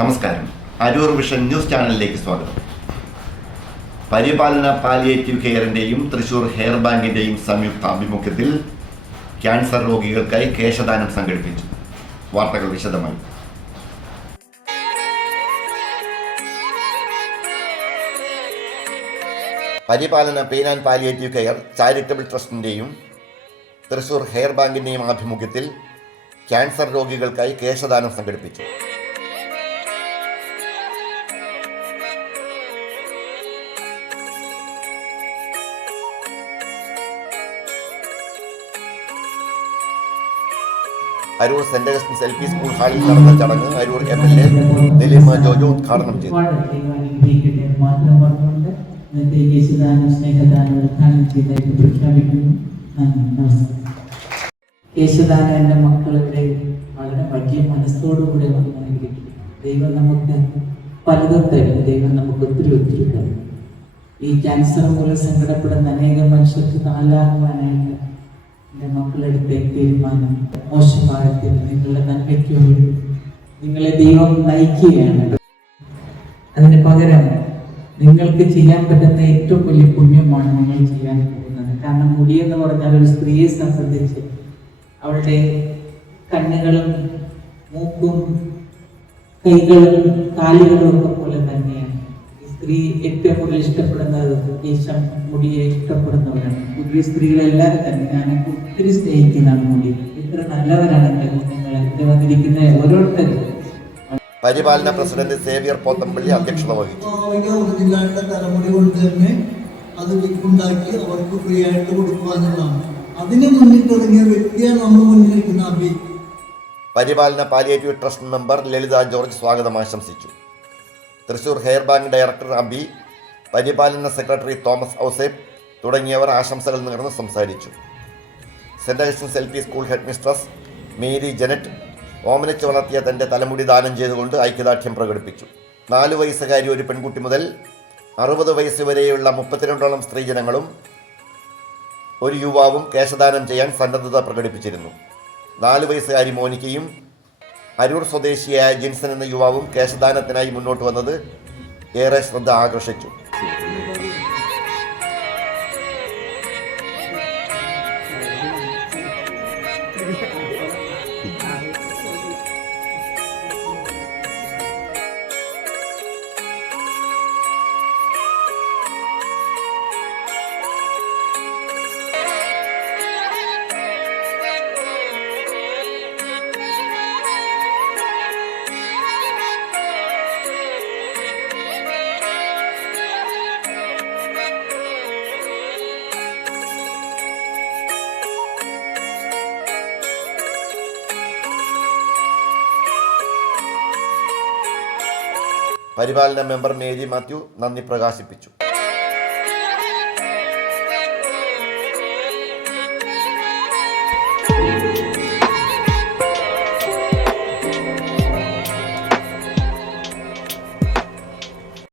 നമസ്കാരം. Aroor vision news ചാനലിലേക്ക് സ്വാഗതം. പരിപാലന പാലിയേറ്റീവ് കെയറിൻ്റെയും തൃശൂർ ഹെയർ ബാങ്കിൻ്റെയും സംയുക്ത ആഭിമുഖ്യത്തിൽ ക്യാൻസർ രോഗികൾക്കായി കേശദാനം സംഘടിപ്പിച്ചു. വാർത്തകൾ വിശദമായി. Paripalana pain and palliative care charitable ട്രസ്റ്റിൻ്റെയും തൃശൂർ ഹെയർ ബാങ്കിൻ്റെയും ആഭിമുഖ്യത്തിൽ ക്യാൻസർ രോഗികൾക്കായി കേശദാനം സംഘടിപ്പിച്ചു. Aroor saint Augustine's LP school ഹാളിൽ നടന്ന ചടങ്ങ് അരൂർ MLA ദിലീപ് ജോജോ ഉദ്ഘാടനം ചെയ്തു. കേശദാനം എൻ്റെ മക്കളുടെ വളരെ വലിയ മനസ്സോടുകൂടി വന്നെങ്കിൽ ദൈവം നമുക്ക് പലതും തരും. ദൈവം നമുക്ക് ഒത്തിരി തരും. ഈ ക്യാൻസർ മൂലം സങ്കടപ്പെടുന്ന അനേകം മനുഷ്യർക്ക് താലാകുവാനായിട്ട് എൻ്റെ മക്കളെടുത്ത തീരുമാനം മോശമാകത്തിൽ നിങ്ങളുടെ നന്മയ്ക്ക് വേണ്ടി നിങ്ങളെ ദൈവം നയിക്കുകയാണ്. അതിന് പകരം നിങ്ങൾക്ക് ചെയ്യാൻ പറ്റുന്ന ഏറ്റവും വലിയ പുണ്യമാണ് നിങ്ങൾ ചെയ്യാൻ പോകുന്നത്. കാരണം മുടിയെന്ന് പറഞ്ഞാൽ ഒരു സ്ത്രീയെ സംബന്ധിച്ച് അവളുടെ കണ്ണുകളും മൂക്കും കൈകളും കാലുകളും ഒക്കെ പോലെ തന്നെയാണ്. ഈ സ്ത്രീ ഏറ്റവും കൂടുതൽ ഇഷ്ടപ്പെടുന്നത് കേശം മുടിയെ ഇഷ്ടപ്പെടുന്നവരാണ്. പുതിയ സ്ത്രീകളെല്ലാവരും തന്നെ ഞാനൊക്കെ ഒത്തിരി സ്നേഹിക്കുന്നതാണ് മുടി. ഇത്ര നല്ലവരാണെങ്കിൽ നിങ്ങൾ ഇത് വന്നിരിക്കുന്ന ഓരോരുത്തരും. പരിപാലന പ്രസിഡന്റ് സേവ്യർ പോത്തമ്പള്ളി അധ്യക്ഷത വഹിച്ചു. തലമുടി കൊണ്ട് തന്നെ അത് ഉണ്ടാക്കി അവർക്ക് ഫ്രീ ആയിട്ട് കൊടുക്കുവാനുള്ളതാണ്. അതിന് മുന്നിട്ടിറങ്ങിയ വ്യക്തിയാണ് നമ്മൾ മുന്നിലിരിക്കുന്ന Abi. Paripalana palliative trust member Lalitha George സ്വാഗതം ആശംസിച്ചു. Thrissur hair bank director Abi, Paripalana secretary Thomas Ouseph തുടങ്ങിയവർ ആശംസകൾ നേർന്ന് സംസാരിച്ചു. Saint Augustine's LP school headmistress Mary Janet ഓമനിച്ച് വളർത്തിയ തൻ്റെ തലമുടി ദാനം ചെയ്തുകൊണ്ട് ഐക്യദാർഢ്യം പ്രകടിപ്പിച്ചു. 4 വയസ്സുകാരി ഒരു പെൺകുട്ടി മുതൽ 60 വയസ്സ് വരെയുള്ള 32ഓളം സ്ത്രീജനങ്ങളും ഒരു യുവാവും കേശദാനം ചെയ്യാൻ സന്നദ്ധത പ്രകടിപ്പിച്ചിരുന്നു. 4 വയസ്സുകാരി മോനിക്കയും അരൂർ സ്വദേശിയായ ജിൻസൺ എന്ന യുവാവും കേശദാനത്തിനായി മുന്നോട്ട് വന്നത് ഏറെ ശ്രദ്ധ ആകർഷിച്ചു. പരിപാലന മെമ്പർ മേരി മാത്യു നന്ദി പ്രകാശിപ്പിച്ചു.